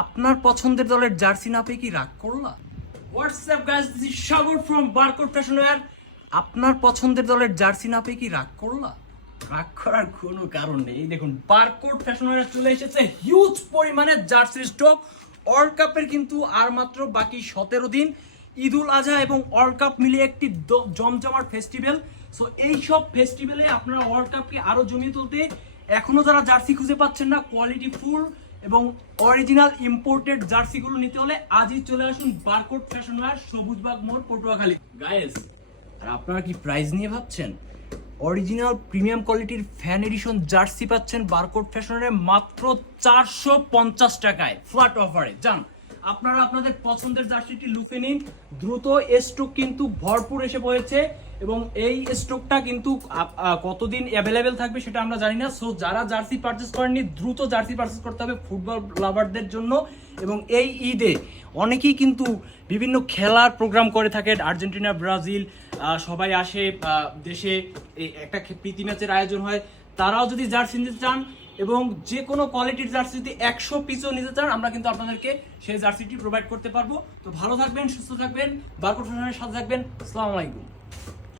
আপনার পছন্দের দলের জার্সি না পেয়ে কি রাগ করলা? What's up guys, this is Sagar from barcode fashion wear. আপনার পছন্দের দলের জার্সি না পেয়ে কি রাগ করলা? রাগ করার কোনো কারণ নেই। এই দেখুন, বারকোড ফ্যাশন ওয়্যার চলে এসেছে হিউজ পরিমাণে জার্সির স্টক। ওয়ার্ল্ড কাপের কিন্তু আর মাত্র বাকি 17 দিন। ঈদুল আজহা এবং ওয়ার্ল্ড কাপ মিলিয়ে একটি জমজমাট ফেস্টিভ্যাল। সো এই সব ফেস্টিভ্যালে আপনারা ওয়ার্ল্ড কাপকে আরো জমিয়ে তুলতে এখনো যারা জার্সি খুঁজে পাচ্ছেন না, কোয়ালিটি ফুল এবং অরিজিনাল ইম্পোর্টেড জার্সিগুলো নিতে হলে আজই চলে আসুন বারকোড ফ্যাশন ওয়্যার, সবুজবাগ মোড়, পটুয়াখালী। গাইস, আর আপনারা কি প্রাইস নিয়ে ভাবছেন? অরিজিনাল প্রিমিয়াম কোয়ালিটির ফ্যান এডিশন জার্সি পাচ্ছেন বারকোড ফ্যাশনে মাত্র 450 টাকায়, ফ্ল্যাট অফারে। যান আপনারা আপনাদের পছন্দের জার্সিটি লুফে নিন দ্রুত। স্টক কিন্তু ভরপুর এসে পড়েছে এবং এই স্টকটা কিন্তু কতদিন অ্যাভেলেবেল থাকবে সেটা আমরা জানি না। সো যারা জার্সি পারচেস করেননি, দ্রুত জার্সি পারচেস করতে হবে ফুটবল লাভারদের জন্য। এবং এই ঈদে অনেকেই কিন্তু বিভিন্ন খেলার প্রোগ্রাম করে থাকে, আর্জেন্টিনা, ব্রাজিল সবাই আসে দেশে, একটা প্রীতি ম্যাচের আয়োজন হয়। তারাও যদি জার্সি নিতে চান এবং যে কোনো কোয়ালিটির জার্সি যদি 100 পিসও নিতে চান, আমরা কিন্তু আপনাদেরকে সেই জার্সিটি প্রোভাইড করতে পারবো। তো ভালো থাকবেন, সুস্থ থাকবেন, বারকোড ফ্যাশনের সাথে থাকবেন। আসসালামু আলাইকুম।